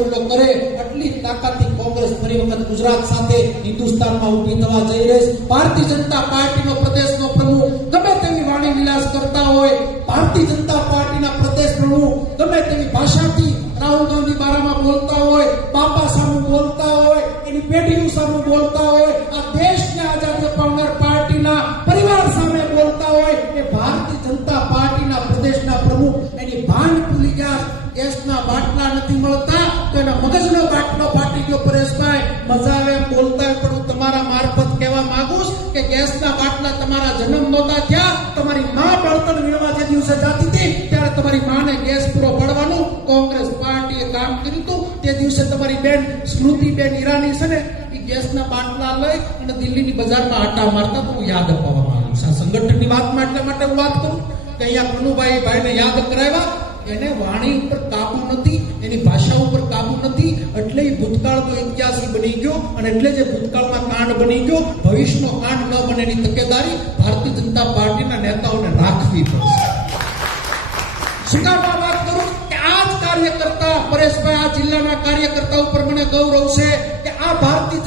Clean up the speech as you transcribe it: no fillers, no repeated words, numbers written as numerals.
એટલો કરે આટલી તાકાતથી કોંગ્રેસ ફરી વખત ગુજરાત સાથે હિન્દુસ્તાનમાં ઊભી થવા જઈ રહી છે. ભારતીય જનતા પાર્ટીનો પ્રદેશનો પ્રમુખ ગમે તેવી વાણી વિલાસ કરતા હોય, ભારતીય જનતા પાર્ટીના પ્રદેશ પ્રમુખ ગમે તેવી ભાષાથી રાહુલ ગાંધી બારામાં બોલતા હોય, બાપા સામું બોલતા હોય, એની પેઢીનું સામું બોલતા હોય, આ દેશને આઝાદ અપાવનાર પાર્ટીના પરિવાર સામે બોલતા હોય, એ ભારતીય જનતા પાર્ટીના પ્રદેશના પ્રમુખ એની ભાન ભૂલી ગયા. ગેસના બાટલા નથી મળતા તો એના મગજનો બાટલો ફાટી ગયો. પરેશભાઈ, મજા આવે એમ બોલતા પણ હું તમારા મારફત કહેવા માંગુ છું કે ગેસના બાટલા તમારા જન્મ નહોતા થયા, તમારી માં બળતણ મેળવા જે દિવસે જાતી હતી ત્યારે તમારી માને ગેસ પૂરો પાડવાનું કોંગ્રેસ પાર્ટીએ કામ કર્યું હતું. તે દિવસે તમારી બેન સ્મૃતિબેન ઈરાની છે ને, એ ગેસના બાટલા લઈ અને દિલ્હીની બજારમાં આટા મારતા તો હું યાદ અપાવવા માંગુ છું. આ સંગઠનની વાતમાં એટલા માટે હું વાત કરું કે અહીંયા કનુભાઈ ભાઈને યાદ કરાવ્યા, એને વાણી ઉપર કાબુ નથી, એની ભાષા ઉપર કાબુ નથી, એટલે ભૂતકાળનો ઇતિહાસ બની ગયો અને એટલે જે ભૂતકાળમાં કાંડ બની ગયો, ભવિષ્યનો કાંડ ન બને એની તકેદારી ભારતીય જનતા પાર્ટીના નેતાઓને રાખવી પડશે. શું કામ આ વાત કરું કે આ જ કાર્યકર્તા પરેશભાઈ, આ જિલ્લાના કાર્યકર્તા ઉપર મને ગૌરવ છે કે આ ભારતીય